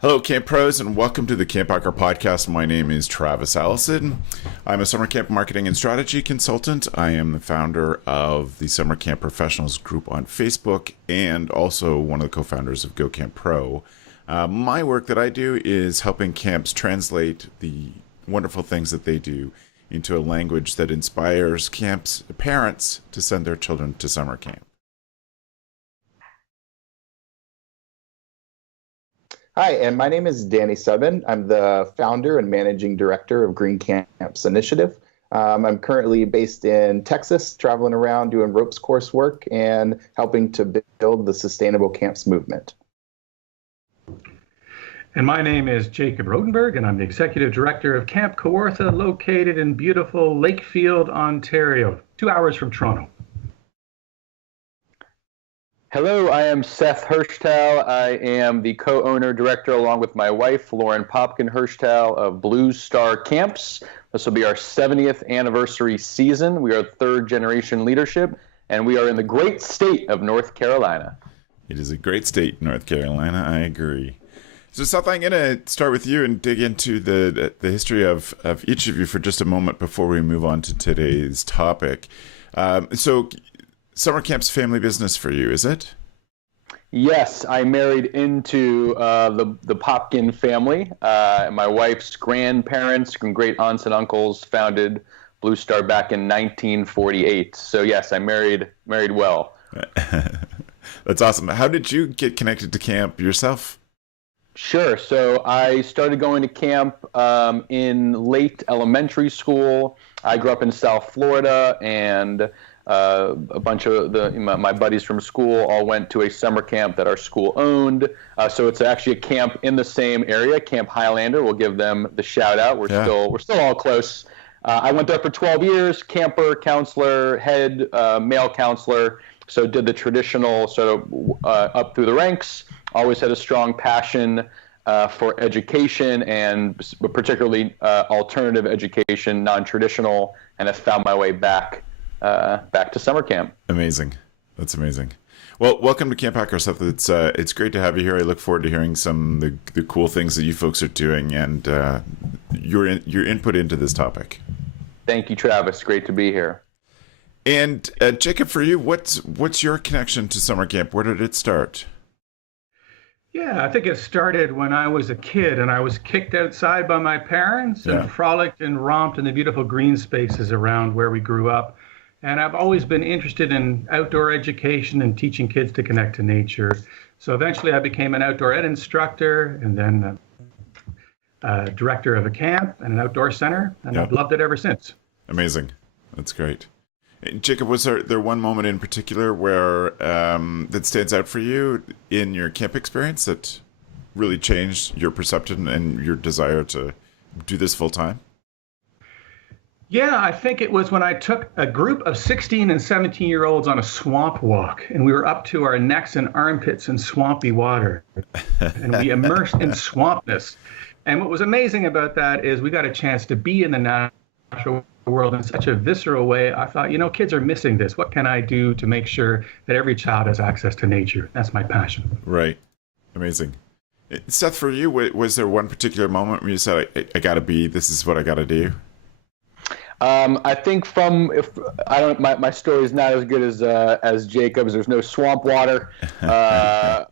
Hello, Camp Pros, and welcome to the CampHacker podcast. My name is Travis Allison. I'm a summer camp marketing and strategy consultant. I am the founder of the Summer Camp Professionals group on Facebook and also one of the co-founders of Go Camp Pro. My work that I do is helping camps translate the wonderful things that they do into a language that inspires camps' parents to send their children to summer camp. Hi, and my name is Danny Subin. I'm the founder and managing director of Green Camps Initiative. I'm currently based in Texas, traveling around doing ropes course work and helping to build the sustainable camps movement. And my name is Jacob Rodenberg, and I'm the executive director of Camp Kawartha, located in beautiful Lakefield, Ontario, 2 hours from Toronto. Hello, I am Seth Hirschtal. I am the co-owner director along with my wife, Lauren Popkin Hirschtal of Blue Star Camps. This will be our 70th anniversary season. We are third generation leadership, and we are in the great state of North Carolina. It is a great state, North Carolina. I agree. So, Seth, I'm going to start with you and dig into the history of each of you for just a moment before we move on to today's topic. So, summer camp's family business for you, is it? Yes, I married into the Popkin family. My wife's grandparents and great aunts and uncles founded Blue Star back in 1948. So yes, I married well. That's awesome. How did you get connected to camp yourself? Sure. So I started going to camp in late elementary school. I grew up in South Florida, and a bunch of my buddies from school all went to a summer camp that our school owned. So it's actually a camp in the same area, Camp Highlander. We'll give them the shout out. We're still all close. I went there for 12 years, camper, counselor, head male counselor. So did the traditional sort of up through the ranks. Always had a strong passion for education, and particularly alternative education, non-traditional, and have found my way back to summer camp. Amazing. That's amazing. Well, welcome to CampHacker, Seth. It's great to have you here. I look forward to hearing some of the cool things that you folks are doing and your input into this topic. Thank you, Travis. Great to be here. And Jacob, for you, what's your connection to summer camp? Where did it start? Yeah, I think it started when I was a kid and I was kicked outside by my parents and frolicked and romped in the beautiful green spaces around where we grew up. And I've always been interested in outdoor education and teaching kids to connect to nature. So eventually I became an outdoor ed instructor and then director of a camp and an outdoor center. And I've loved it ever since. Amazing. That's great. Jacob, was there one moment in particular where that stands out for you in your camp experience that really changed your perception and your desire to do this full time? Yeah, I think it was when I took a group of 16 and 17-year-olds on a swamp walk, and we were up to our necks and armpits in swampy water, and we immersed in swampness. And what was amazing about that is we got a chance to be in the natural world in such a visceral way. I thought, kids are missing this. What can I do to make sure that every child has access to nature? That's my passion. Right. Amazing. Seth, for you, was there one particular moment where you said, I got to be, this is what I got to do? I think my story is not as good as Jacob's. There's no swamp water.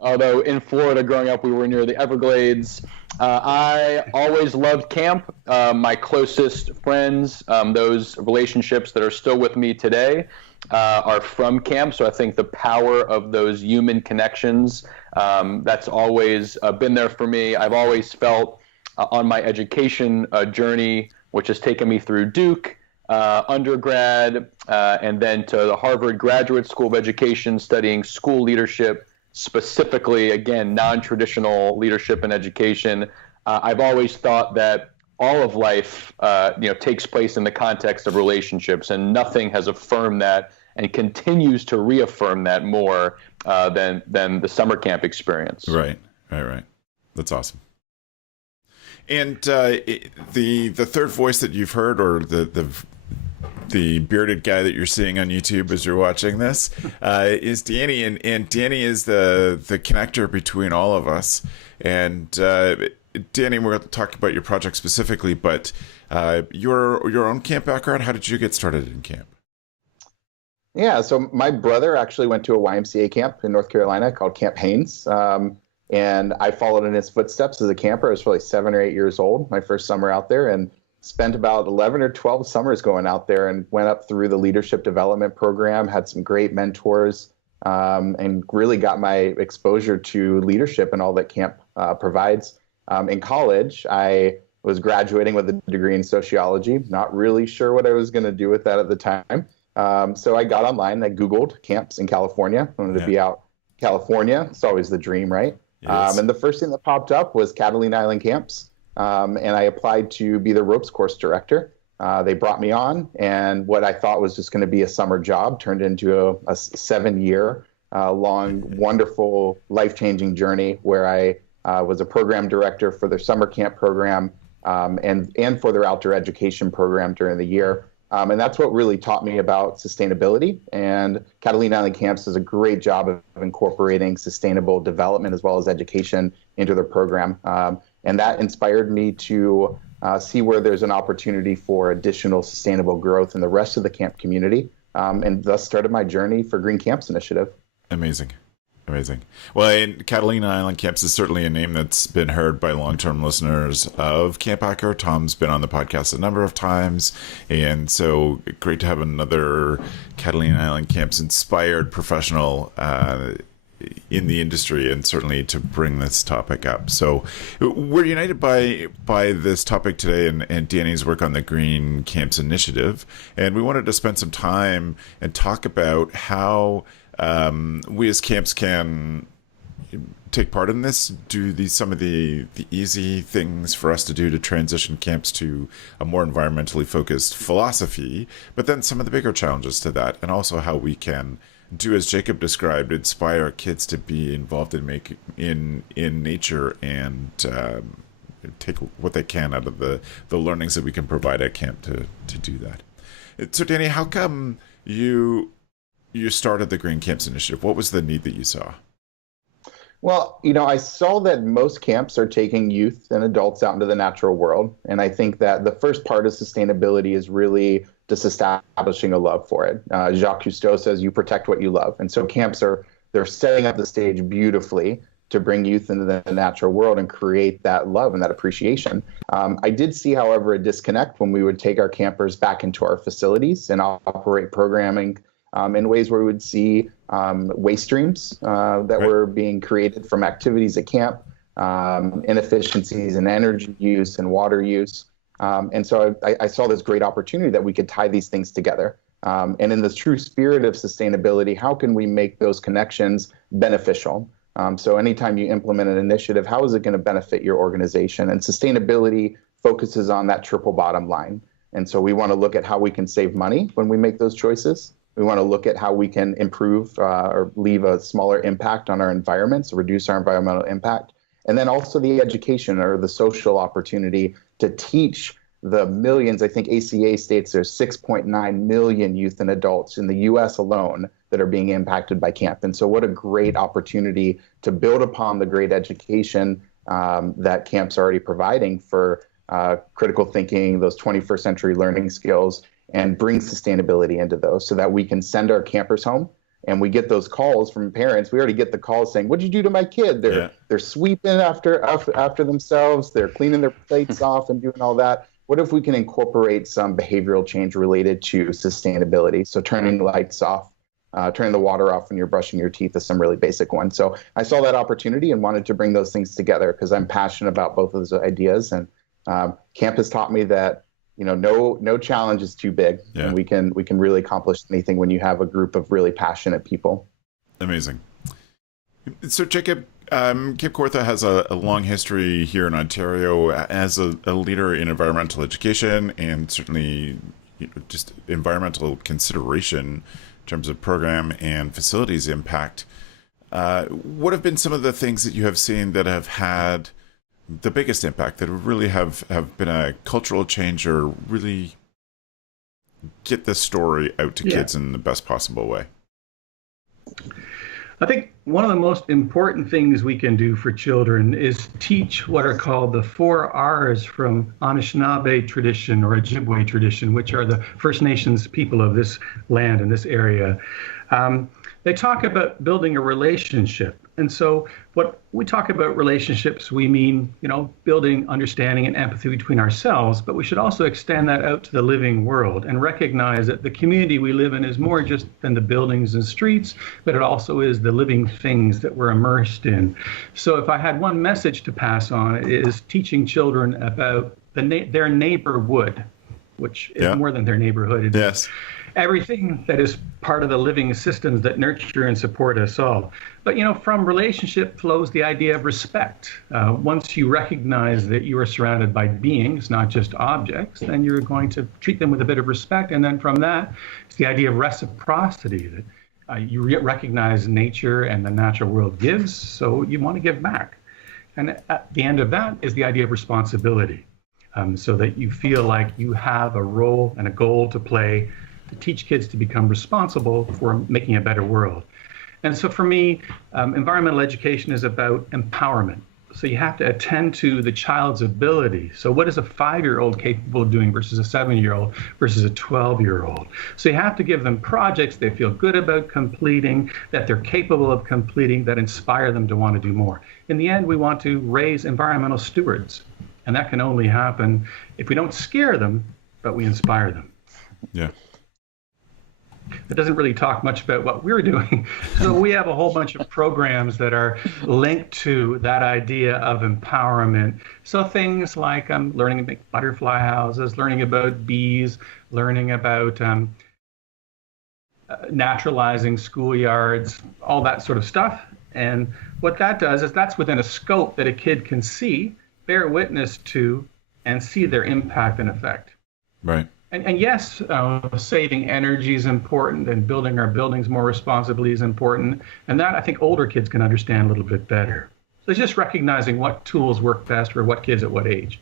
Although in Florida growing up, we were near the Everglades. I always loved camp. My closest friends, those relationships that are still with me today, are from camp. So I think the power of those human connections, that's always been there for me. I've always felt on my education journey, which has taken me through Duke, undergrad, and then to the Harvard Graduate School of Education, studying school leadership, specifically, again, non-traditional leadership and education. I've always thought that all of life, takes place in the context of relationships, and nothing has affirmed that and continues to reaffirm that more than the summer camp experience. Right. That's awesome. And the third voice that you've heard, or the the bearded guy that you're seeing on YouTube as you're watching this, is Danny, and Danny is the connector between all of us. And Danny, we're going to talk about your project specifically, but your own camp background. How did you get started in camp? Yeah, so my brother actually went to a YMCA camp in North Carolina called Camp Haynes. And I followed in his footsteps as a camper. I was probably 7 or 8 years old, my first summer out there, and spent about 11 or 12 summers going out there and went up through the leadership development program, had some great mentors, and really got my exposure to leadership and all that camp provides. In college, I was graduating with a degree in sociology, not really sure what I was going to do with that at the time. So I got online, I Googled camps in California. I wanted to be out in California. It's always the dream, right? Yes. And the first thing that popped up was Catalina Island camps. And I applied to be the ropes course director. They brought me on, and what I thought was just going to be a summer job turned into a 7-year long, wonderful, life-changing journey where I was a program director for their summer camp program and for their outdoor education program during the year. And that's what really taught me about sustainability. And Catalina Island Camps does a great job of incorporating sustainable development as well as education into their program. And that inspired me to see where there's an opportunity for additional sustainable growth in the rest of the camp community, and thus started my journey for Green Camps Initiative. Amazing. Well, and Catalina Island Camps is certainly a name that's been heard by long-term listeners of CampHacker. Tom's been on the podcast a number of times, and so great to have another Catalina Island Camps inspired professional in the industry, and certainly to bring this topic up. So we're united by this topic today and Danny's work on the Green Camps Initiative, and we wanted to spend some time and talk about how we as camps can take part in this, do some of the easy things for us to do to transition camps to a more environmentally focused philosophy, but then some of the bigger challenges to that, and also how we can do, as Jacob described, inspire kids to be involved in nature and take what they can out of the learnings that we can provide at camp to do that. So Danny, how come you started the Green Camps Initiative? What was the need that you saw? Well, I saw that most camps are taking youth and adults out into the natural world. And I think that the first part of sustainability is really just establishing a love for it. Jacques Cousteau says, you protect what you love. And so camps they're setting up the stage beautifully to bring youth into the natural world and create that love and that appreciation. I did see, however, a disconnect when we would take our campers back into our facilities and operate programming in ways where we would see waste streams that were being created from activities at camp, inefficiencies in energy use and water use. And so I saw this great opportunity that we could tie these things together. And in the true spirit of sustainability, how can we make those connections beneficial? So anytime you implement an initiative, how is it going to benefit your organization? And sustainability focuses on that triple bottom line. And so we want to look at how we can save money when we make those choices. We want to look at how we can improve or leave a smaller impact on our environments, reduce our environmental impact. And then also the education or the social opportunity to teach the millions. I think ACA states there's 6.9 million youth and adults in the U.S. alone that are being impacted by camp. And so what a great opportunity to build upon the great education that camp's already providing for critical thinking, those 21st century learning skills, and bring sustainability into those so that we can send our campers home. And we get those calls from parents. We already get the calls saying, "What'd you do to my kid? They're sweeping after themselves. They're cleaning their plates off and doing all that." What if we can incorporate some behavioral change related to sustainability? So turning the lights off, turning the water off when you're brushing your teeth is some really basic ones. So I saw that opportunity and wanted to bring those things together because I'm passionate about both of those ideas. And camp has taught me that no challenge is too big, and we can really accomplish anything when you have a group of really passionate people. Amazing. So Jacob, Cape Kawartha has a long history here in Ontario as a leader in environmental education and certainly just environmental consideration in terms of program and facilities impact. What have been some of the things that you have seen that have had the biggest impact, that really have been a cultural change or really get this story out to kids in the best possible way? I think one of the most important things we can do for children is teach what are called the 4 R's from Anishinaabe tradition or Ojibwe tradition, which are the First Nations people of this land and this area. They talk about building a relationship. And so what we talk about relationships, we mean, building understanding and empathy between ourselves, but we should also extend that out to the living world and recognize that the community we live in is more just than the buildings and streets, but it also is the living things that we're immersed in. So if I had one message to pass on, it is teaching children about their neighborhood, which is more than their neighborhood. Yes. Everything that is part of the living systems that nurture and support us all. But, from relationship flows the idea of respect. Once you recognize that you are surrounded by beings, not just objects, then you're going to treat them with a bit of respect. And then from that, it's the idea of reciprocity, that you recognize nature and the natural world gives, so you want to give back. And at the end of that is the idea of responsibility, so that you feel like you have a role and a goal to play to teach kids to become responsible for making a better world. And so for me, environmental education is about empowerment. So you have to attend to the child's ability. So what is a 5-year-old capable of doing versus a 7-year-old versus a 12-year-old? So you have to give them projects they feel good about completing, that they're capable of completing, that inspire them to want to do more. In the end, we want to raise environmental stewards. And that can only happen if we don't scare them, but we inspire them. Yeah. It doesn't really talk much about what we're doing. So we have a whole bunch of programs that are linked to that idea of empowerment. So things like learning to make butterfly houses, learning about bees, learning about naturalizing schoolyards, all that sort of stuff. And what that does is that's within a scope that a kid can see, bear witness to, and see their impact and effect. Right. And yes, saving energy is important, and building our buildings more responsibly is important. And that I think older kids can understand a little bit better. So it's just recognizing what tools work best for what kids at what age.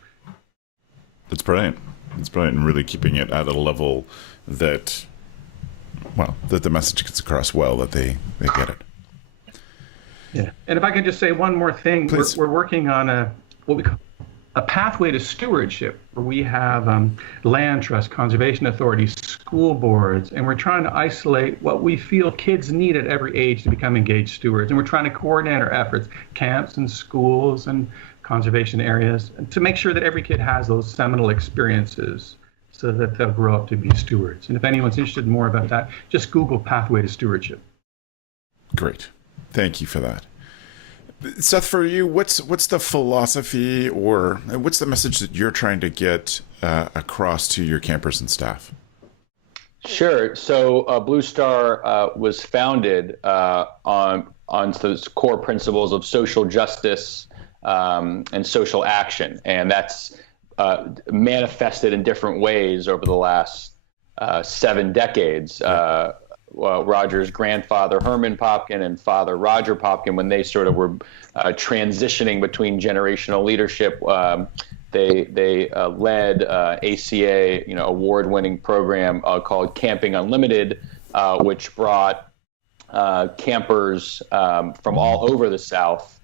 That's brilliant. It's brilliant, and really keeping it at a level that, that the message gets across well, that they get it. Yeah. And if I can just say one more thing, we're working on what we call a pathway to stewardship, where we have land trust, conservation authorities, school boards, and we're trying to isolate what we feel kids need at every age to become engaged stewards. And we're trying to coordinate our efforts, camps and schools and conservation areas, to make sure that every kid has those seminal experiences so that they'll grow up to be stewards. And if anyone's interested in more about that, just Google Pathway to Stewardship. Great. Thank you for that. Seth, for you, what's the philosophy, or what's the message that you're trying to get across to your campers and staff? Sure. So Blue Star was founded on those core principles of social justice and social action, and that's manifested in different ways over the last 7 decades. Roger's grandfather, Herman Popkin, and father, Roger Popkin, when they sort of were transitioning between generational leadership, they led ACA, award-winning program called Camping Unlimited, which brought campers from all over the South,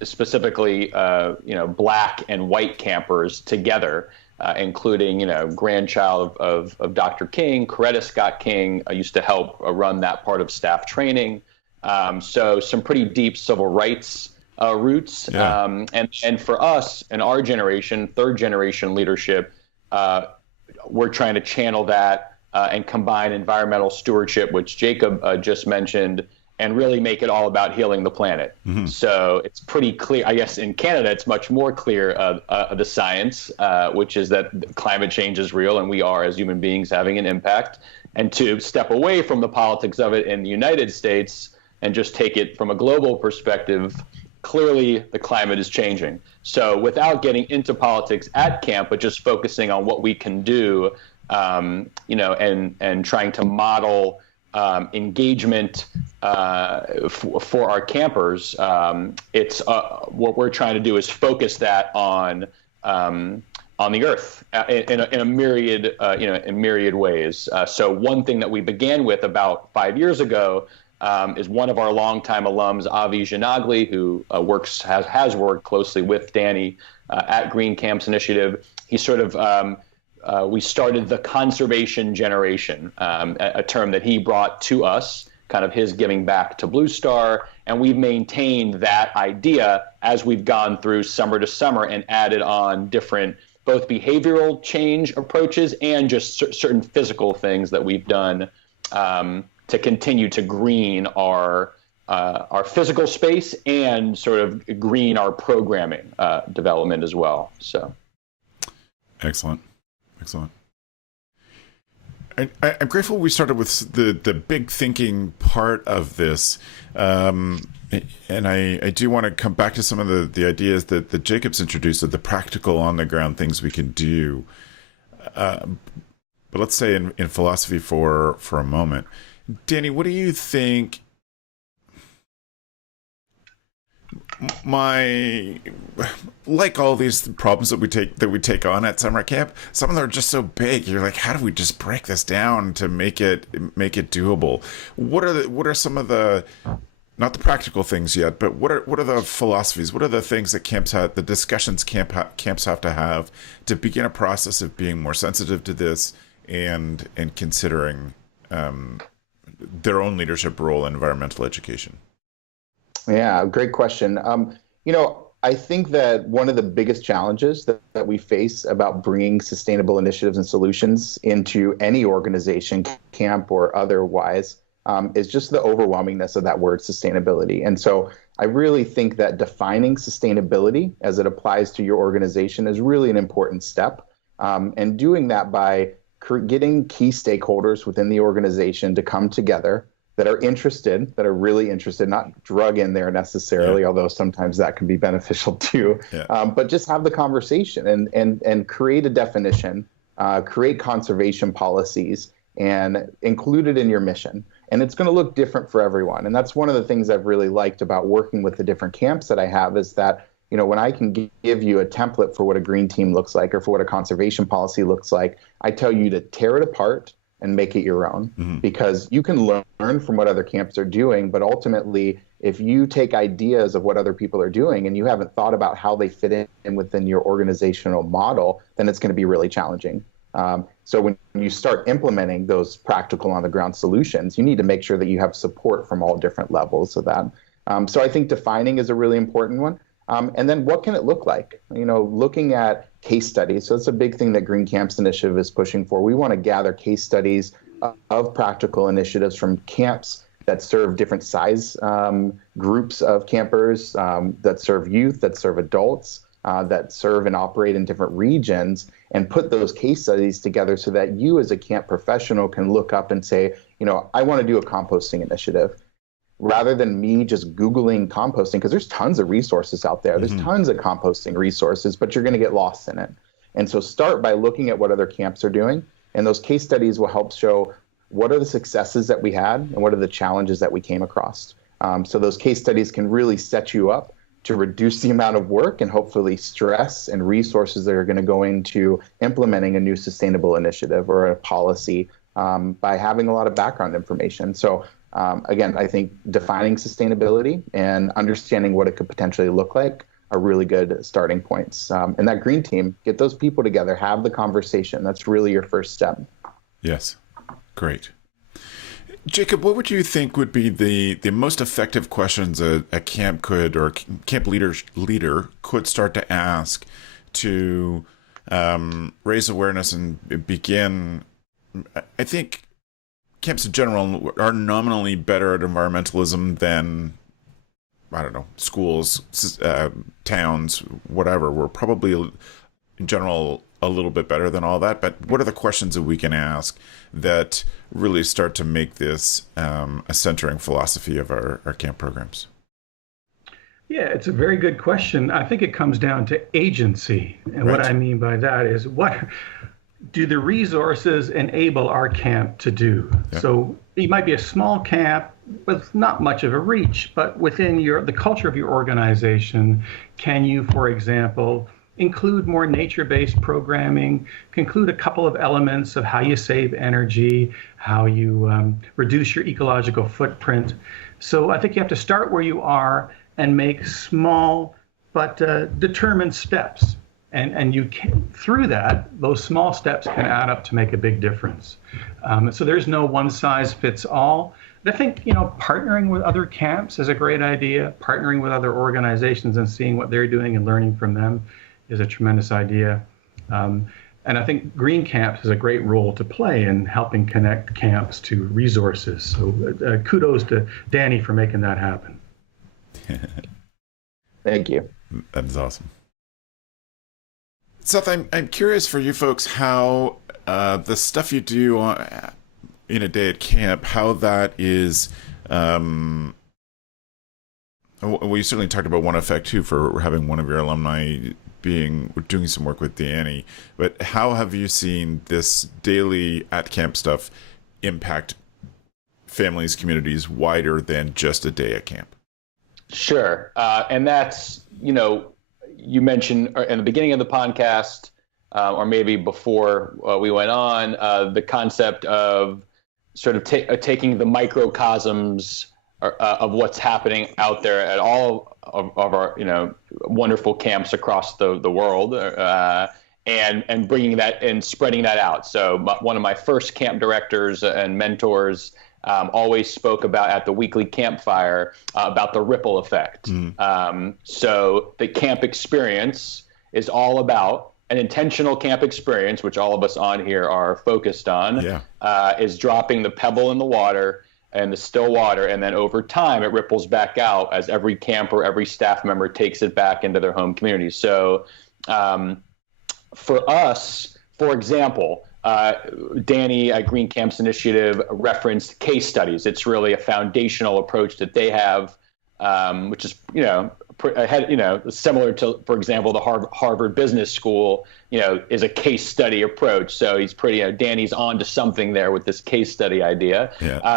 specifically, Black and white campers together. Including, grandchild of Dr. King, Coretta Scott King, used to help run that part of staff training. So some pretty deep civil rights roots. Yeah. And for us and our generation, 3rd generation leadership, we're trying to channel that and combine environmental stewardship, which Jacob just mentioned, and really make it all about healing the planet. Mm-hmm. So it's pretty clear, I guess in Canada, it's much more clear the science, which is that climate change is real and we are, as human beings, having an impact. And to step away from the politics of it in the United States and just take it from a global perspective, clearly the climate is changing. So without getting into politics at camp, but just focusing on what we can do, and trying to model engagement for our campers, it's what we're trying to do is focus that on on the earth in a myriad, in myriad ways. So one thing that we began with about 5 years ago is one of our longtime alums, Avi Janagli, who has worked closely with Danny at Green Camps Initiative. He sort of we started the conservation generation, a term that he brought to us, kind of his giving back to Blue Star, and we've maintained that idea as we've gone through summer to summer and added on different both behavioral change approaches and just certain physical things that we've done to continue to green our physical space and sort of green our programming development as well. So, excellent. I'm grateful we started with the big thinking part of this. And I do want to come back to some of the ideas that Jacob's introduced of the practical on the ground things we can do. But let's say in philosophy for a moment. Danny, what do you think like all these problems that we take on at summer camp, some of them are just so big. You're like, how do we just break this down to make it doable? What are some of the, not the practical things yet, but what are the philosophies? What are the things that the discussions camps have to have to begin a process of being more sensitive to this and considering their own leadership role in environmental education? Yeah, great question. I think that one of the biggest challenges that we face about bringing sustainable initiatives and solutions into any organization, camp or otherwise, is just the overwhelmingness of that word sustainability. And so I really think that defining sustainability as it applies to your organization is really an important step. And doing that by getting key stakeholders within the organization to come together that are interested, that are really interested, not drug in there necessarily, although sometimes that can be beneficial too, but just have the conversation and create a definition, create conservation policies, and include it in your mission. And it's going to look different for everyone. And that's one of the things I've really liked about working with the different camps that I have is that, when I can give you a template for what a green team looks like or for what a conservation policy looks like, I tell you to tear it apart and make it your own, because you can learn from what other camps are doing. But ultimately, if you take ideas of what other people are doing and you haven't thought about how they fit in within your organizational model, then it's going to be really challenging. So when you start implementing those practical on the ground solutions, you need to make sure that you have support from all different levels of that. So I think defining is a really important one. And then what can it look like? Looking at case studies. So that's a big thing that Green Camps Initiative is pushing for. We want to gather case studies of practical initiatives from camps that serve different size groups of campers, that serve youth, that serve adults, that serve and operate in different regions, and put those case studies together so that you as a camp professional can look up and say, I want to do a composting initiative. Rather than me just Googling composting, because there's tons of resources out there. There's tons of composting resources, but you're going to get lost in it. And so start by looking at what other camps are doing. And those case studies will help show what are the successes that we had and what are the challenges that we came across. So those case studies can really set you up to reduce the amount of work and hopefully stress and resources that are going to go into implementing a new sustainable initiative or a policy by having a lot of background information. So again, I think defining sustainability and understanding what it could potentially look like are really good starting points. And that green team, get those people together, have the conversation. That's really your first step. Yes. Great. Jacob, what would you think would be the most effective questions a camp could, or camp leader could start to ask to raise awareness and begin? I think camps in general are nominally better at environmentalism than, I don't know, schools, towns, whatever. We're probably, in general, a little bit better than all that. But what are the questions that we can ask that really start to make this a centering philosophy of our camp programs? Yeah, it's a very good question. I think it comes down to agency. And what I mean by that is, what do the resources enable our camp to do? Yeah. So it might be a small camp with not much of a reach, but within the culture of your organization, can you, for example, include more nature-based programming, include a couple of elements of how you save energy, how you reduce your ecological footprint. So I think you have to start where you are and make small but determined steps. And you can, through that, those small steps can add up to make a big difference. So there's no one size fits all. I think, partnering with other camps is a great idea. Partnering with other organizations and seeing what they're doing and learning from them is a tremendous idea. And I think Green Camps has a great role to play in helping connect camps to resources. So kudos to Danny for making that happen. Thank you. That's awesome. Seth, I'm curious for you folks how the stuff you do in a day at camp, how that is. We certainly talked about one effect too for having one of your alumni doing some work with Danny. But how have you seen this daily at camp stuff impact families, communities wider than just a day at camp? Sure, and that's you mentioned in the beginning of the podcast, or maybe before we went on, the concept of sort of taking the microcosms of what's happening out there at all of our wonderful camps across the world, and bringing that and spreading that out. So one of my first camp directors and mentors always spoke about at the weekly campfire about the ripple effect. So the camp experience is all about an intentional camp experience, which all of us on here are focused on, is dropping the pebble in the water and the still water. And then over time, it ripples back out as every camper, every staff member takes it back into their home community. So for us, for example, Danny at Green Camps Initiative referenced case studies. It's really a foundational approach that they have, which is, similar to, for example, the Harvard Business School, is a case study approach. So he's Danny's on to something there with this case study idea.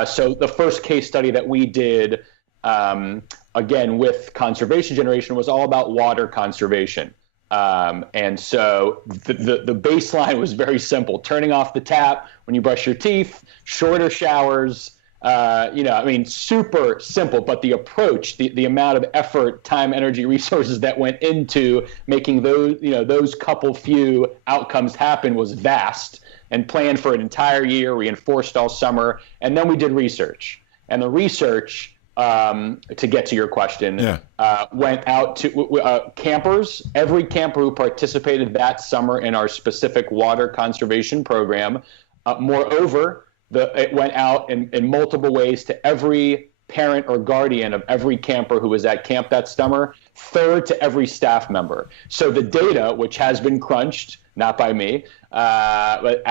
So the first case study that we did, again, with conservation generation was all about water conservation. And so the baseline was very simple: turning off the tap when you brush your teeth, shorter showers, super simple, but the approach, the amount of effort, time, energy, resources that went into making those couple few outcomes happen was vast, and planned for an entire year, reinforced all summer. And then we did research, and the research, to get to your question, went out to campers. Every camper who participated that summer in our specific water conservation program. Moreover, it went out in multiple ways to every parent or guardian of every camper who was at camp that summer, third to every staff member. So the data, which has been crunched, not by me, but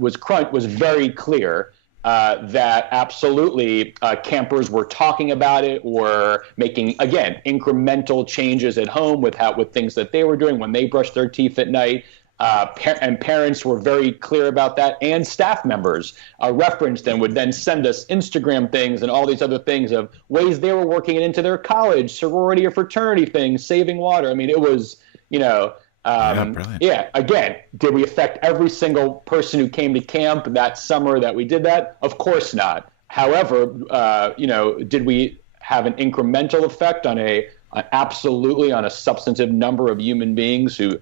was very clear. That absolutely campers were talking about it, or making, again, incremental changes at home with things that they were doing when they brushed their teeth at night. And parents were very clear about that, and staff members referenced and would then send us Instagram things and all these other things of ways they were working it into their college, sorority or fraternity things, saving water. I mean, it was, again, did we affect every single person who came to camp that summer that we did that? Of course not. However, did we have an incremental effect absolutely on a substantive number of human beings who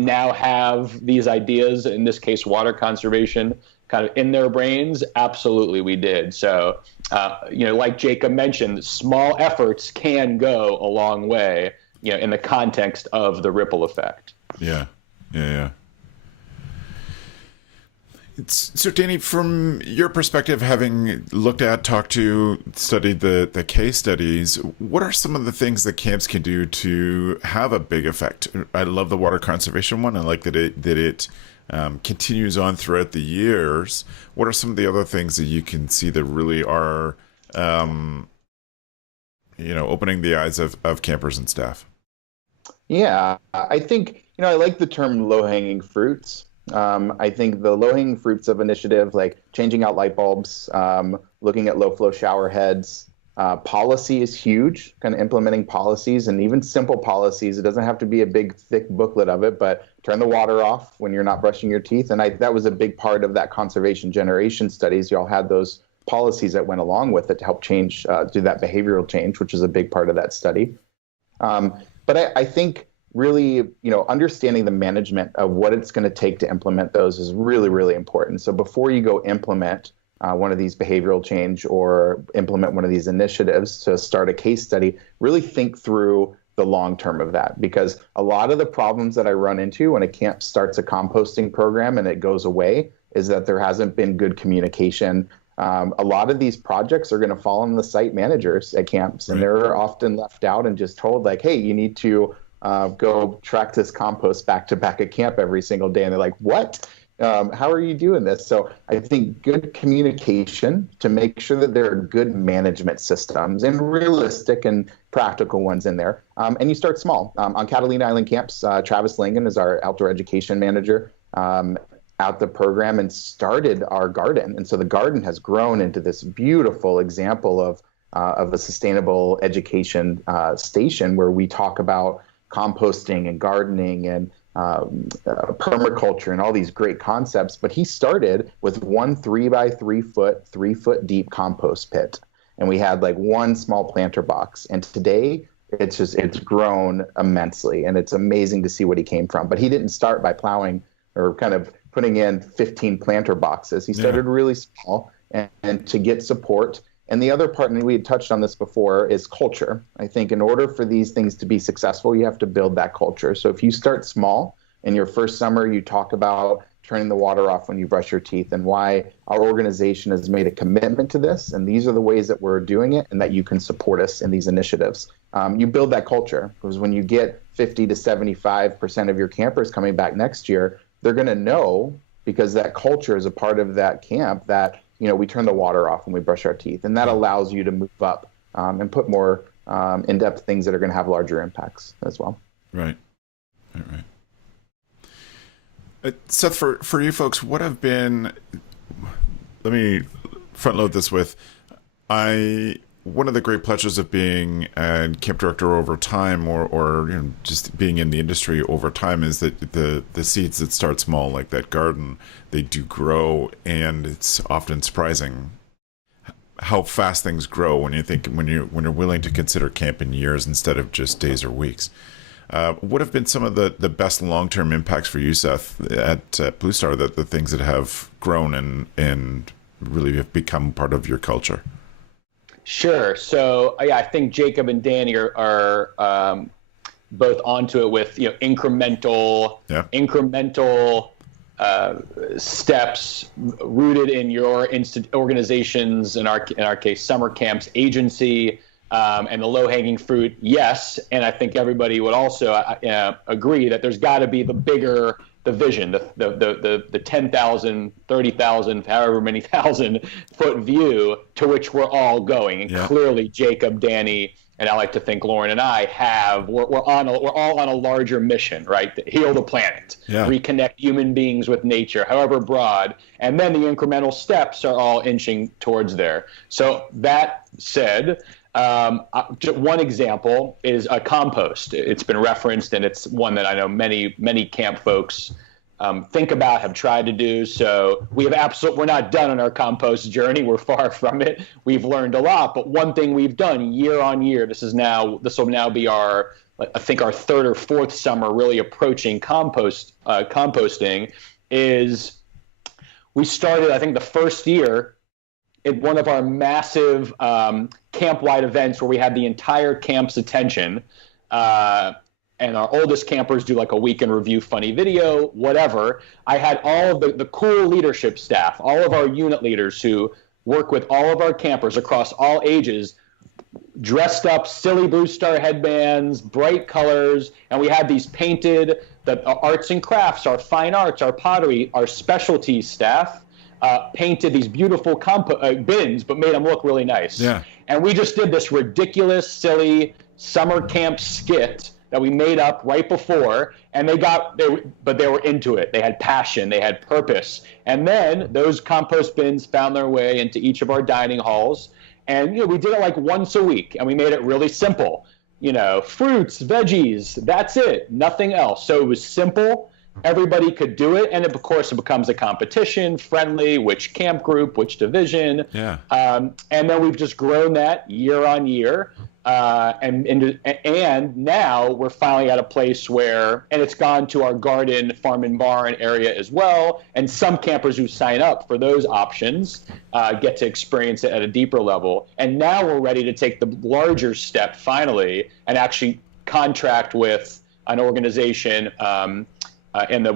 now have these ideas, in this case, water conservation, kind of in their brains? Absolutely, we did. So, like Jacob mentioned, small efforts can go a long way, in the context of the ripple effect. Yeah. So, Danny, from your perspective, having looked at, talked to, studied the case studies, what are some of the things that camps can do to have a big effect? I love the water conservation one. I like that it continues on throughout the years. What are some of the other things that you can see that really are, opening the eyes of campers and staff? Yeah, I think, I like the term low-hanging fruits. I think the low-hanging fruits of initiative, like changing out light bulbs, looking at low-flow shower heads, Policy is huge, kind of implementing policies, and even simple policies. It doesn't have to be a big, thick booklet of it, but turn the water off when you're not brushing your teeth. And that was a big part of that conservation generation studies. Y'all had those policies that went along with it to help change, do that behavioral change, which is a big part of that study. But I think really, understanding the management of what it's going to take to implement those is really, really important. So before you go implement one of these behavioral change or implement one of these initiatives to start a case study, really think through the long term of that, because a lot of the problems that I run into when a camp starts a composting program and it goes away is that there hasn't been good communication. A lot of these projects are going to fall on the site managers at camps, and they're often left out and just told like, hey, you need to go track this compost back to back at camp every single day. And they're like, what? How are you doing this? So I think good communication to make sure that there are good management systems and realistic and practical ones in there. And you start small. On Catalina Island camps, Travis Langan is our outdoor education manager out the program and started our garden. And so the garden has grown into this beautiful example of a sustainable education station where we talk about composting and gardening and permaculture and all these great concepts. But he started with one 3 foot deep compost pit. And we had like one small planter box. And today it's grown immensely. And it's amazing to see what he came from. But he didn't start by plowing or kind of putting in 15 planter boxes. He started really small and to get support. And the other part, and we had touched on this before, is culture. I think in order for these things to be successful, you have to build that culture. So if you start small, in your first summer, you talk about turning the water off when you brush your teeth and why our organization has made a commitment to this. And these are the ways that we're doing it and that you can support us in these initiatives. You build that culture, because when you get 50 to 75% of your campers coming back next year, they're going to know, because that culture is a part of that camp, that we turn the water off when we brush our teeth. And that allows you to move up and put more in-depth things that are going to have larger impacts as well. Right. Seth, for you folks, what have been, let me front load this with, one of the great pleasures of being a camp director over time, or just being in the industry over time, is that the seeds that start small, like that garden, they do grow, and it's often surprising how fast things grow when you're willing to consider camp in years instead of just days or weeks. What have been some of the best long-term impacts for you, Seth, at Blue Star, the things that have grown and really have become part of your culture? Sure. So I think Jacob and Danny are both onto it with incremental steps rooted in your organizations, in our case, summer camps, agency, and the low-hanging fruit. Yes, and I think everybody would also agree that there's got to be the vision, the 10,000, 30,000, however many thousand foot view to which we're all going. And clearly Jacob, Danny, and I like to think Lauren and I we're all on a larger mission, right? To heal the planet, reconnect human beings with nature, however broad. And then the incremental steps are all inching towards there. So that said, one example is a compost. It's been referenced, and it's one that I know many camp folks think about, have tried to do. So we're not done on our compost journey. We're far from it. We've learned a lot, but one thing we've done year on year, this will now be our third or fourth summer really approaching composting, is we started, I think the first year, at one of our massive camp-wide events where we had the entire camp's attention, and our oldest campers do like a week in review, funny video, whatever. I had all of the cool leadership staff, all of our unit leaders who work with all of our campers across all ages, dressed up, silly Blue Star headbands, bright colors, and we had these painted, the arts and crafts, our fine arts, our pottery, our specialty staff, painted these beautiful bins, but made them look really nice. Yeah. And we just did this ridiculous, silly summer camp skit that we made up right before, and they were into it. They had passion, they had purpose. And then those compost bins found their way into each of our dining halls, And we did it like once a week, and we made it really simple. Fruits, veggies, that's it, nothing else. So it was simple. Everybody could do it, and of course it becomes a competition, friendly, which camp group, which division. Yeah. And then we've just grown that year on year. And now we're finally at a place where, and it's gone to our garden, farm and barn area as well. And some campers who sign up for those options get to experience it at a deeper level. And now we're ready to take the larger step finally and actually contract with an organization in the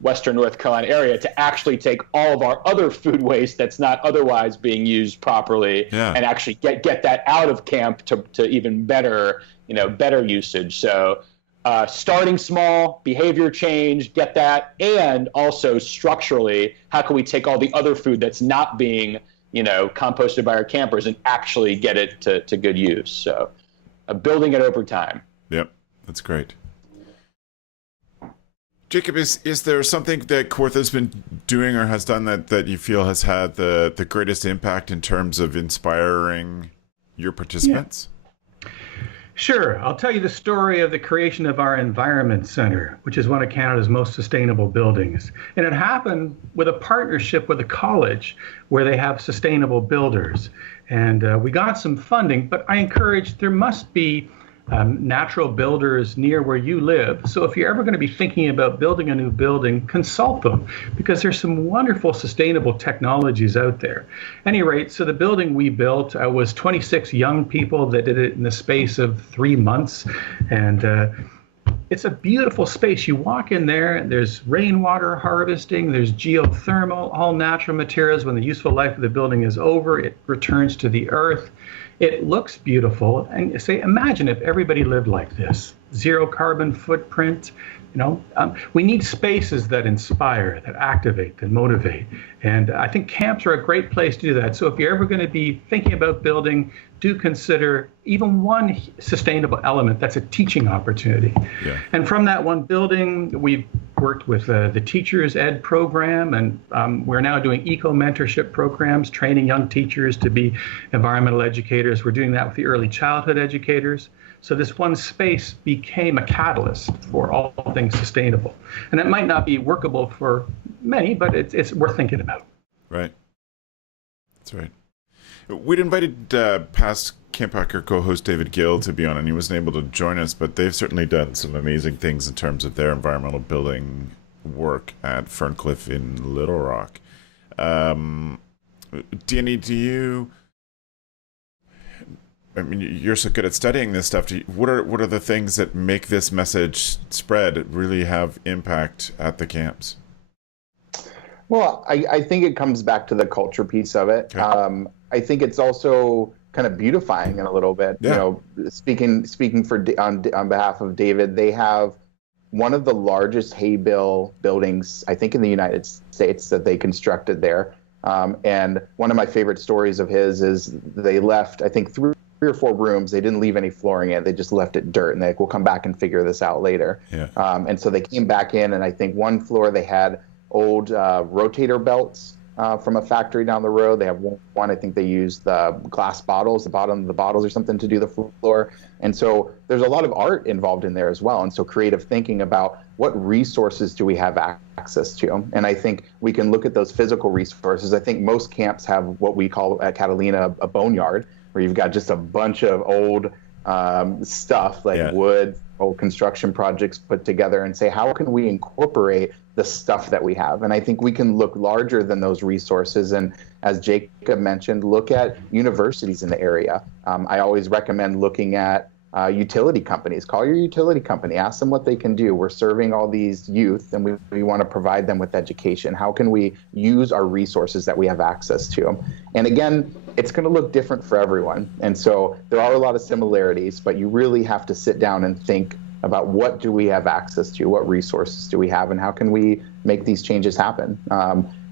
Western North Carolina area to actually take all of our other food waste that's not otherwise being used properly and actually get that out of camp to even better usage. So starting small, behavior change, get that, and also structurally, how can we take all the other food that's not being composted by our campers and actually get it to good use? So building it over time. Yep, that's great. Jacob, is there something that Kawartha has been doing or has done that you feel has had the greatest impact in terms of inspiring your participants? Yeah. Sure. I'll tell you the story of the creation of our Environment Center, which is one of Canada's most sustainable buildings. And it happened with a partnership with a college where they have sustainable builders. And we got some funding, but I encourage there must be natural builders near where you live. So if you're ever going to be thinking about building a new building, consult them, because there's some wonderful sustainable technologies out there. At any rate, so the building we built was 26 young people that did it in the space of 3 months. And it's a beautiful space. You walk in there, there's rainwater harvesting, there's geothermal, all natural materials. When the useful life of the building is over, it returns to the earth. It looks beautiful, and imagine if everybody lived like this. Zero carbon footprint. We need spaces that inspire, that activate, that motivate. And I think camps are a great place to do that. So if you're ever going to be thinking about building, do consider even one sustainable element. That's a teaching opportunity. Yeah. And from that one building, we've worked with the Teachers Ed program, and we're now doing eco-mentorship programs, training young teachers to be environmental educators. We're doing that with the early childhood educators. So this one space became a catalyst for all things sustainable. And it might not be workable for many, but it's worth thinking about. Right. That's right. We'd invited past CampHacker co-host David Gill to be on, and he wasn't able to join us, but they've certainly done some amazing things in terms of their environmental building work at Ferncliff in Little Rock. Danny, you're so good at studying this stuff. What are the things that make this message spread, really have impact at the camps? Well, I think it comes back to the culture piece of it. Okay. I think it's also kind of beautifying it a little bit. Yeah. Speaking on behalf of David, they have one of the largest hay bale buildings, I think, in the United States that they constructed there. And one of my favorite stories of his is they left, I think, three or four rooms. They didn't leave any flooring in. They just left it dirt, and they're like, we'll come back and figure this out later. Yeah. And so they came back in, and I think one floor they had old rotator belts from a factory down the road. They have one, I think they used the glass bottles, the bottom of the bottles or something to do the floor. And so there's a lot of art involved in there as well. And so creative thinking about what resources do we have access to? And I think we can look at those physical resources. I think most camps have what we call at Catalina a boneyard, where you've got just a bunch of old stuff like wood, old construction projects put together, and say, how can we incorporate the stuff that we have? And I think we can look larger than those resources. And as Jacob mentioned, look at universities in the area. I always recommend looking at utility companies. Call your utility company, ask them what they can do. We're serving all these youth, and we want to provide them with education. How can we use our resources that we have access to? And again, it's going to look different for everyone. And so there are a lot of similarities, but you really have to sit down and think about what do we have access to, what resources do we have, and how can we make these changes happen.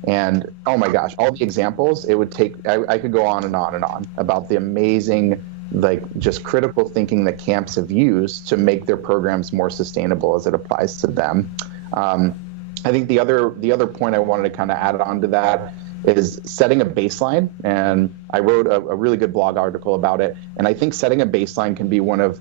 And oh my gosh, all the examples, it would take, I could go on and on and on about the amazing, just critical thinking that camps have used to make their programs more sustainable as it applies to them. I think the other point I wanted to kind of add on to that is setting a baseline. And I wrote a really good blog article about it. And I think setting a baseline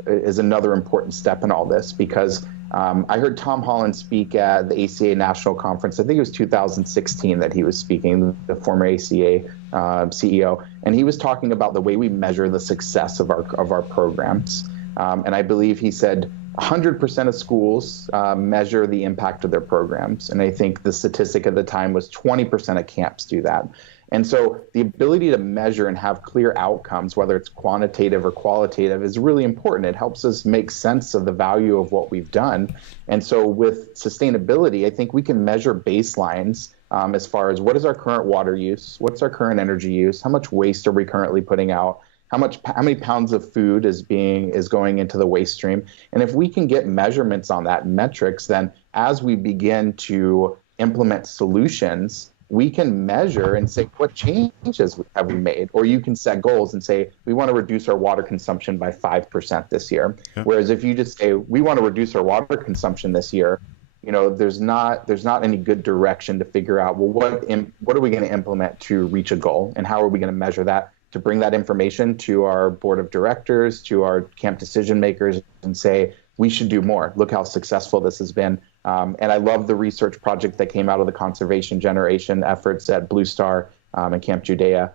is another important step in all this, because I heard Tom Holland speak at the ACA National Conference. I think it was 2016 that he was speaking, the former ACA CEO, and he was talking about the way we measure the success of our programs. And I believe he said 100% of schools measure the impact of their programs. And I think the statistic at the time was 20% of camps do that. And so the ability to measure and have clear outcomes, whether it's quantitative or qualitative, is really important. It helps us make sense of the value of what we've done. And so with sustainability, I think we can measure baselines as far as what is our current water use, what's our current energy use, how much waste are we currently putting out, how many pounds of food is going into the waste stream. And if we can get measurements on that, metrics, then as we begin to implement solutions, we can measure and say, what changes have we made? Or you can set goals and say, we want to reduce our water consumption by 5% this year. Yeah. Whereas if you just say, we want to reduce our water consumption this year, there's not any good direction to figure out, well, what are we going to implement to reach a goal? And how are we going to measure that, to bring that information to our board of directors, to our camp decision makers, and say, we should do more. Look how successful this has been. And I love the research project that came out of the conservation generation efforts at Blue Star and Camp Judea.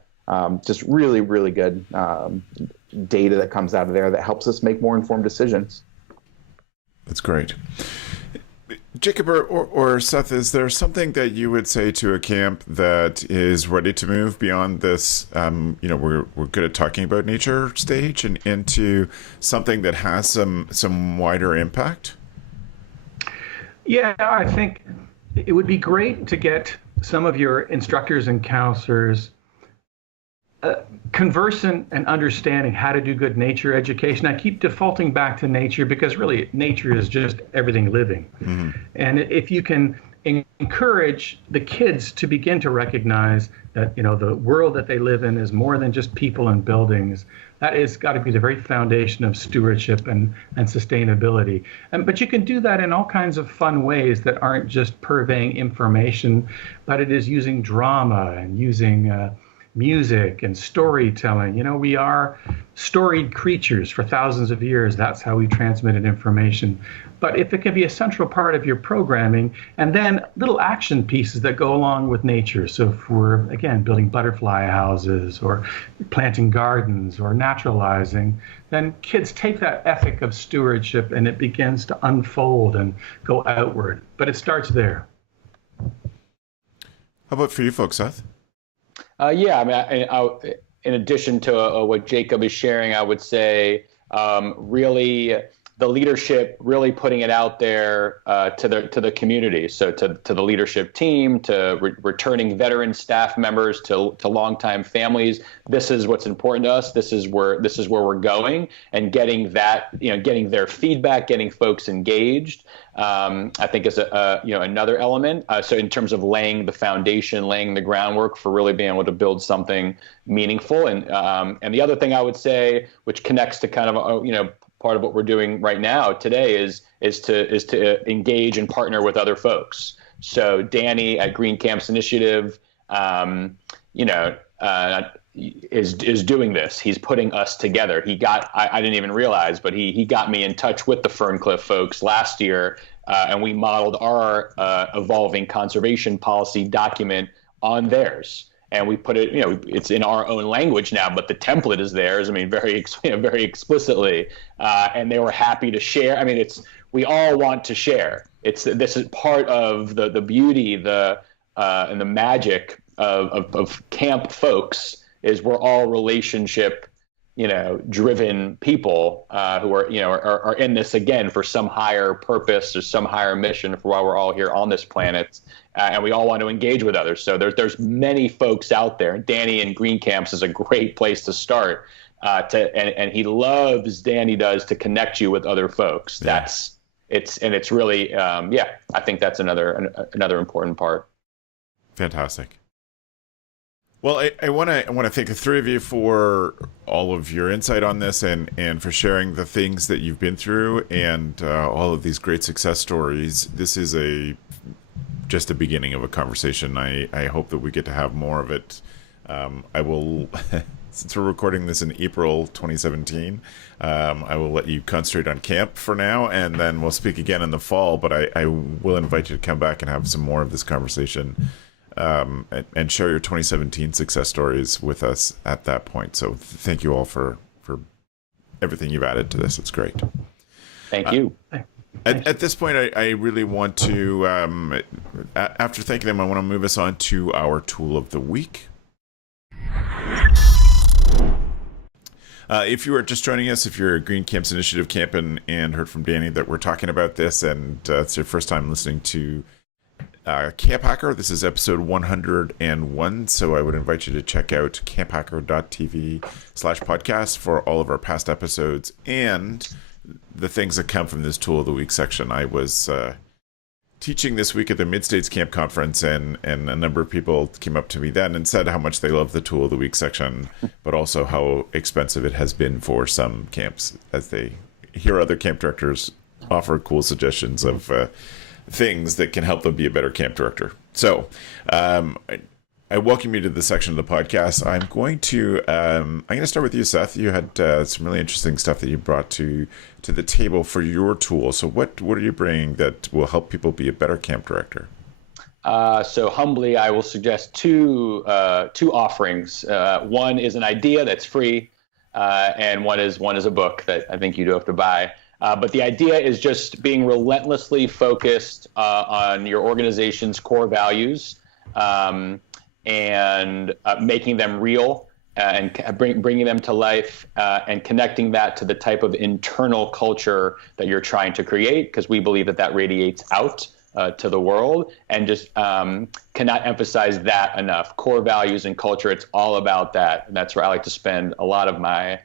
Just really, really good data that comes out of there that helps us make more informed decisions. That's great. Jacob or Seth, is there something that you would say to a camp that is ready to move beyond this, we're good at talking about nature stage and into something that has some wider impact? Yeah, I think it would be great to get some of your instructors and counselors conversant and understanding how to do good nature education. I keep defaulting back to nature because really nature is just everything living. Mm-hmm. And if you can encourage the kids to begin to recognize that, the world that they live in is more than just people and buildings, that has got to be the very foundation of stewardship and sustainability. But you can do that in all kinds of fun ways that aren't just purveying information, but it is using drama and using music and storytelling. We are storied creatures for thousands of years. That's how we transmitted information. But if it can be a central part of your programming, and then little action pieces that go along with nature. So if we're, again, building butterfly houses or planting gardens or naturalizing, then kids take that ethic of stewardship and it begins to unfold and go outward. But it starts there. How about for you folks, Seth? In addition to what Jacob is sharing, I would say really the leadership, really putting it out there to the community. So to the leadership team, to returning veteran staff members, to longtime families. This is what's important to us. This is where we're going, and getting that, getting their feedback, getting folks engaged. I think is another element. So in terms of laying the foundation, laying the groundwork for really being able to build something meaningful. And the other thing I would say, which connects to kind of part of what we're doing right now today, is to engage and partner with other folks. So Danny at Green Camps Initiative, is doing this. He's putting us together. I didn't even realize, but he got me in touch with the Ferncliff folks last year, and we modeled our evolving conservation policy document on theirs. And we put it, it's in our own language now, but the template is theirs. Very explicitly. And they were happy to share. We all want to share. This is part of the beauty, and the magic of camp folks, is we're all relationship, driven people who are in this again for some higher purpose or some higher mission for why we're all here on this planet, and we all want to engage with others. So there's many folks out there. Danny in Green Camps is a great place to start. And he loves, Danny does, to connect you with other folks. Yeah. It's really I think that's another important part. Fantastic. Well, I want to thank the three of you for all of your insight on this and for sharing the things that you've been through and all of these great success stories. This is just the beginning of a conversation. I hope that we get to have more of it. I will, since we're recording this in April 2017, I will let you concentrate on camp for now, and then we'll speak again in the fall. But I will invite you to come back and have some more of this conversation, and share your 2017 success stories with us at that point. So thank you all for everything you've added to this. It's great. Thank you. At this point, I really want to, after thanking them, I want to move us on to our tool of the week. If you are just joining us, if you're a Green Camps Initiative camp and heard from Danny that we're talking about this, and it's your first time listening to CampHacker, this is episode 101, so I would invite you to check out camphacker.tv/podcast for all of our past episodes and the things that come from this Tool of the Week section. I was teaching this week at the Mid-States Camp Conference, and a number of people came up to me then and said how much they love the Tool of the Week section, but also how expensive it has been for some camps, as they hear other camp directors offer cool suggestions of things that can help them be a better camp director. So I welcome you to this section of the podcast. I'm going to start with you, Seth. You had some really interesting stuff that you brought to the table for your tool. So what are you bringing that will help people be a better camp director? So humbly, I will suggest two offerings. One is an idea that's free, and one is a book that I think you do have to buy. But the idea is just being relentlessly focused on your organization's core values, and making them real, and bringing them to life, and connecting that to the type of internal culture that you're trying to create, because we believe that radiates out to the world, and just cannot emphasize that enough. Core values and culture, it's all about that. And that's where I like to spend a lot of my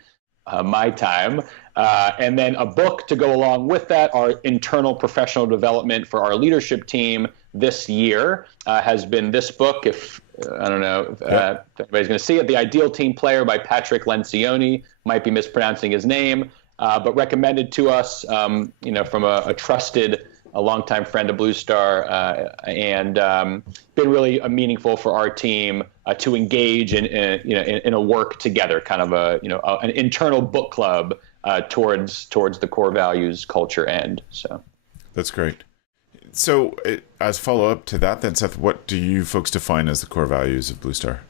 time. And then a book to go along with that, our internal professional development for our leadership team this year has been this book. If I don't know if everybody's going to see it, The Ideal Team Player by Patrick Lencioni. Might be mispronouncing his name, but recommended to us, from a trusted, a longtime friend of Blue Star, and been really meaningful for our team to engage in a work together, kind of an internal book club towards the core values, culture, end. So that's great. So as follow-up to that then, Seth, what do you folks define as the core values of Blue Star?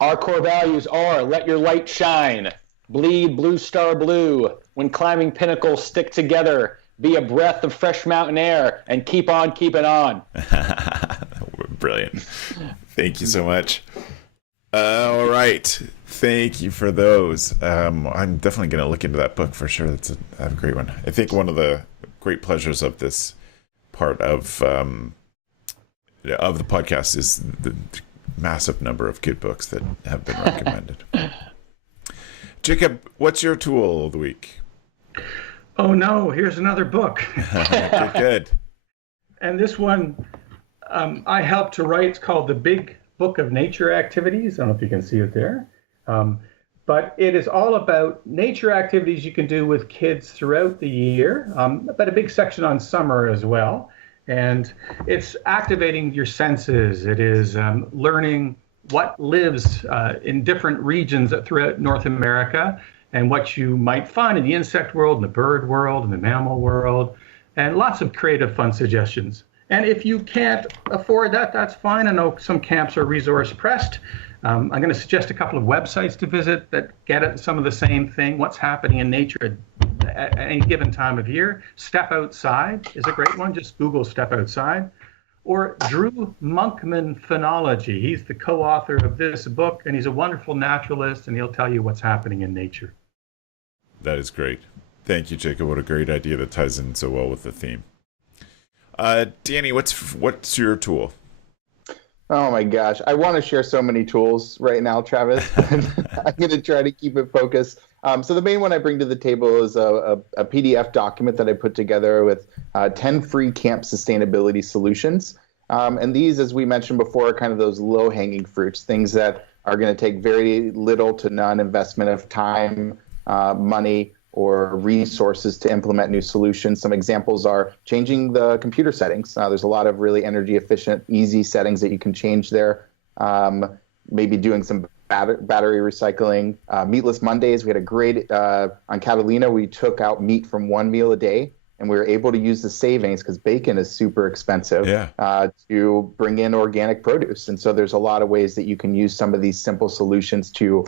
Our core values are: let your light shine, bleed Blue Star blue, when climbing pinnacles stick together, be a breath of fresh mountain air, and keep on keeping on. Brilliant. Thank you so much. All right. Thank you for those. I'm definitely going to look into that book for sure. That's a great one. I think one of the great pleasures of this part of the podcast is the massive number of good books that have been recommended. Jacob, what's your tool of the week? Oh no, here's another book. Good. And this one I helped to write. It's called The Big Book of Nature Activities. I don't know if you can see it there. But it is all about nature activities you can do with kids throughout the year, but a big section on summer as well. And it's activating your senses. It is learning what lives in different regions throughout North America, and what you might find in the insect world, in the bird world, in the mammal world, and lots of creative, fun suggestions. And if you can't afford that, that's fine. I know some camps are resource pressed. I'm going to suggest a couple of websites to visit that get at some of the same thing, what's happening in nature at any given time of year. Step Outside is a great one. Just Google Step Outside. Or Drew Monkman Phenology. He's the co-author of this book, and he's a wonderful naturalist, and he'll tell you what's happening in nature. That is great. Thank you, Jacob. What a great idea that ties in so well with the theme. Danny, what's your tool? Oh my gosh, I want to share so many tools right now, Travis. I'm going to try to keep it focused. So the main one I bring to the table is a PDF document that I put together with 10 free camp sustainability solutions. And these, as we mentioned before, are kind of those low-hanging fruits, things that are going to take very little to none investment of time, money, or resources to implement new solutions. Some examples are changing the computer settings. There's a lot of really energy efficient, easy settings that you can change there. Maybe doing some battery recycling. Meatless Mondays, we had a great, on Catalina, we took out meat from one meal a day, and we were able to use the savings, because bacon is super expensive, to bring in organic produce. And so there's a lot of ways that you can use some of these simple solutions to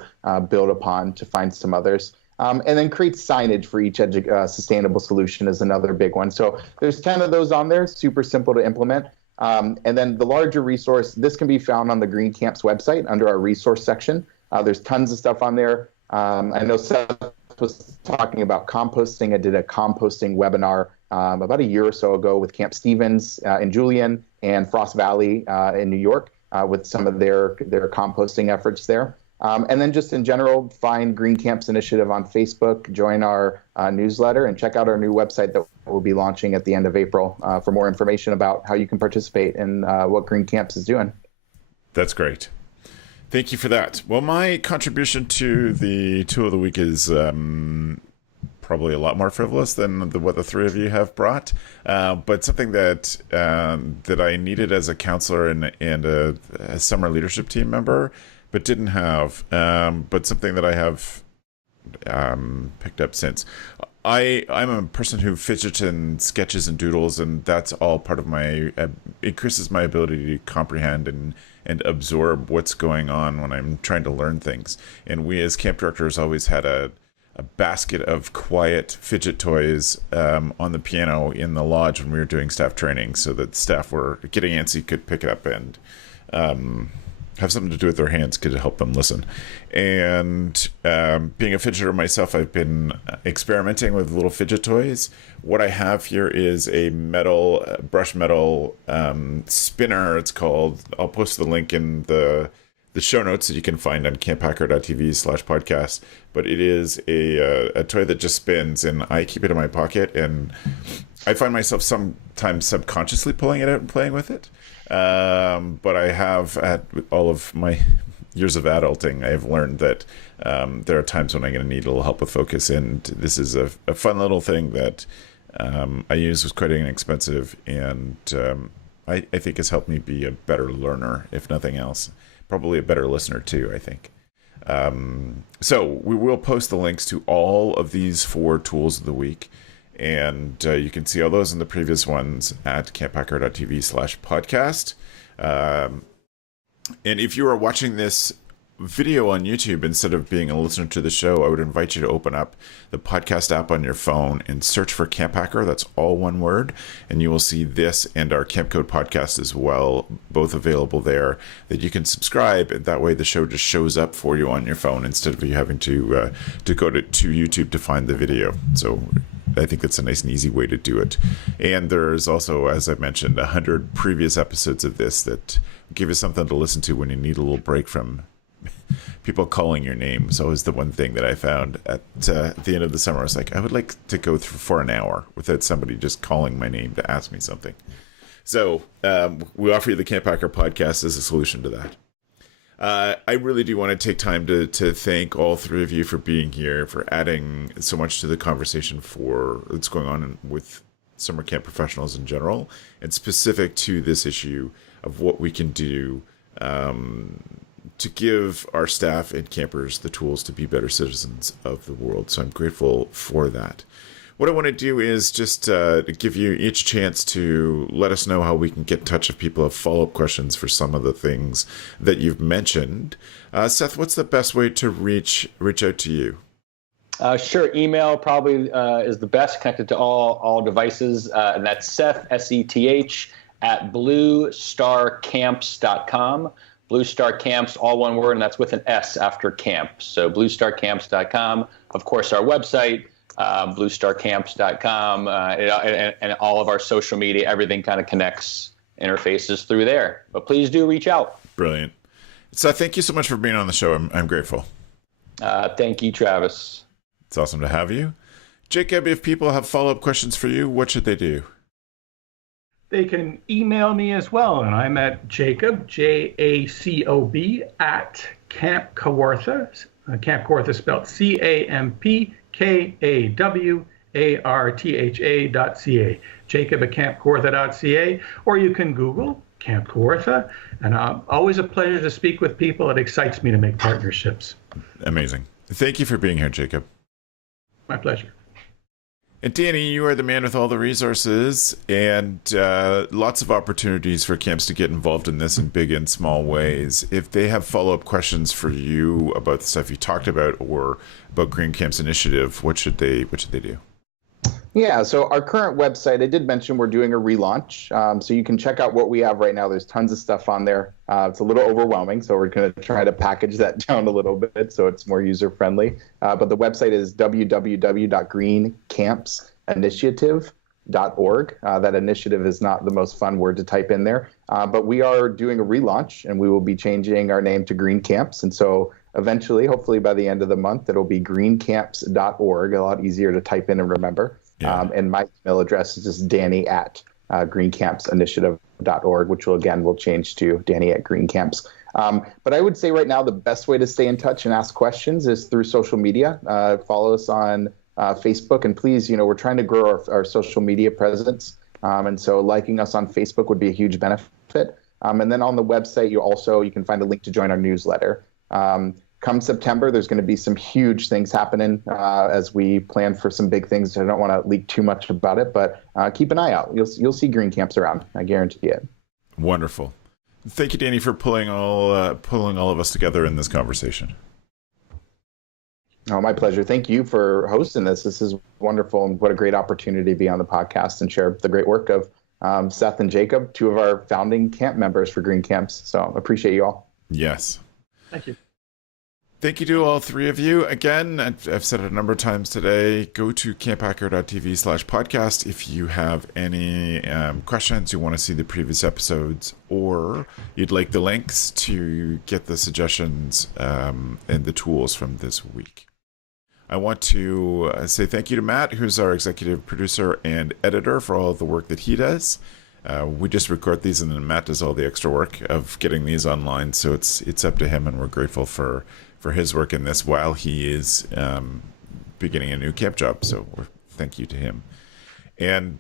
build upon to find some others. And then create signage for each sustainable solution is another big one. So there's 10 of those on there, super simple to implement. And then the larger resource, this can be found on the Green Camps website under our resource section. There's tons of stuff on there. I know Seth was talking about composting. I did a composting webinar about a year or so ago with Camp Stevens in Julian and Frost Valley in New York with some of their composting efforts there. And then just in general, find Green Camps Initiative on Facebook, join our newsletter, and check out our new website that we'll be launching at the end of April for more information about how you can participate in what Green Camps is doing. That's great. Thank you for that. Well, my contribution to the tool of the week is probably a lot more frivolous than what the three of you have brought, but something that I needed as a counselor and a summer leadership team member, but didn't have, but something that I have picked up since. I'm a person who fidgets and sketches and doodles, and that's all part of my increases my ability to comprehend and absorb what's going on when I'm trying to learn things. And we as camp directors always had a basket of quiet fidget toys on the piano in the lodge when we were doing staff training, so that staff were getting antsy could pick it up and have something to do with their hands, could help them listen. And being a fidgeter myself, I've been experimenting with little fidget toys. What I have here is a brushed metal spinner, it's called. I'll post the link in the show notes that you can find on camphacker.tv/podcast. But it is a toy that just spins, and I keep it in my pocket, and I find myself sometimes subconsciously pulling it out and playing with it. But I have, at all of my years of adulting, I have learned that there are times when I'm going to need a little help with focus, and this is a fun little thing that I use. Was quite inexpensive, and I think has helped me be a better learner, if nothing else. Probably a better listener too, I think. So we will post the links to all of these 4 tools of the week. And you can see all those in the previous ones at camphacker.tv/podcast. And if you are watching this video on YouTube instead of being a listener to the show, I would invite you to open up the podcast app on your phone and search for CampHacker. That's all one word. And you will see this and our Camp Code podcast as well, both available there, that you can subscribe. And that way the show just shows up for you on your phone instead of you having to go to YouTube to find the video. So I think that's a nice and easy way to do it. And there's also, as I mentioned, 100 previous episodes of this that give you something to listen to when you need a little break from people calling your name. Is always the one thing that I found at the end of the summer. I was like, I would like to go through for an hour without somebody just calling my name to ask me something. So we offer you the CampHacker podcast as a solution to that. I really do want to take time to thank all 3 of you for being here, for adding so much to the conversation for what's going on with summer camp professionals in general, and specific to this issue of what we can do to give our staff and campers the tools to be better citizens of the world. So I'm grateful for that. What I want to do is just give you each a chance to let us know how we can get in touch if people have follow-up questions for some of the things that you've mentioned. Seth, what's the best way to reach out to you? Sure. Email probably is the best, connected to all devices. And that's Seth, SETH, at bluestarcamps.com. Blue Star Camps, all one word, and that's with an S after camp. So bluestarcamps.com. Of course, our website, bluestarcamps.com, and all of our social media, everything kind of connects, interfaces through there. But please do reach out. Brilliant. So thank you so much for being on the show. I'm grateful. Thank you, Travis. It's awesome to have you. Jacob, if people have follow-up questions for you, what should they do? They can email me as well, and I'm at Jacob, Jacob, at CampHacker, Camp Kawartha spelled CampKawartha.ca, Jacob at campkawartha.ca, or you can Google Camp Kawartha. And always a pleasure to speak with people. It excites me to make partnerships. Amazing. Thank you for being here, Jacob. My pleasure. And Danny, you are the man with all the resources and lots of opportunities for camps to get involved in this in big and small ways. If they have follow-up questions for you about the stuff you talked about or about Green Camps Initiative, what should they do? Yeah, so our current website, I did mention we're doing a relaunch. So you can check out what we have right now. There's tons of stuff on there. It's a little overwhelming, so we're going to try to package that down a little bit so it's more user-friendly. But the website is www.greencampsinitiative.org. That initiative is not the most fun word to type in there. But we are doing a relaunch, and we will be changing our name to Green Camps. And so eventually, hopefully by the end of the month, it'll be greencamps.org, a lot easier to type in and remember. Yeah. And my email address is just danny@greencampsinitiative.org, which will change to danny@greencamps. But I would say right now the best way to stay in touch and ask questions is through social media. Follow us on Facebook, and please, we're trying to grow our social media presence. And so liking us on Facebook would be a huge benefit. And then on the website, you can find a link to join our newsletter. Come September, there's going to be some huge things happening as we plan for some big things. I don't want to leak too much about it, but keep an eye out. You'll see Green Camps around. I guarantee it. Wonderful. Thank you, Danny, for pulling all of us together in this conversation. Oh, my pleasure. Thank you for hosting this. This is wonderful, and what a great opportunity to be on the podcast and share the great work of Seth and Jacob, two of our founding camp members for Green Camps. So appreciate you all. Yes. Thank you. Thank you to all three of you. Again, I've said it a number of times today, go to camphacker.tv/podcast if you have any questions, you want to see the previous episodes, or you'd like the links to get the suggestions and the tools from this week. I want to say thank you to Matt, who's our executive producer and editor, for all of the work that he does. We just record these, and then Matt does all the extra work of getting these online, so it's up to him, and we're grateful for his work in this while he is beginning a new camp job. So thank you to him. And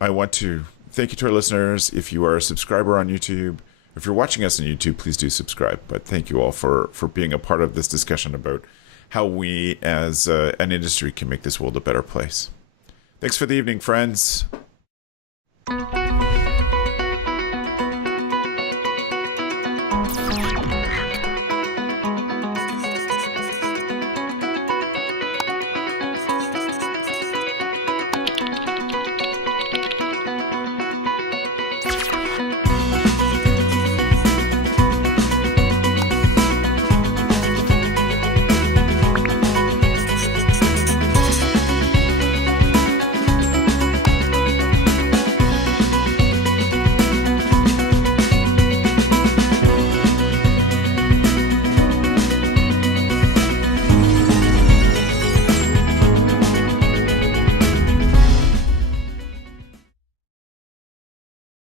I want to thank you to our listeners. If you are a subscriber on YouTube, if you're watching us on YouTube, please do subscribe. But thank you all for being a part of this discussion about how we as an industry can make this world a better place. Thanks for the evening, friends.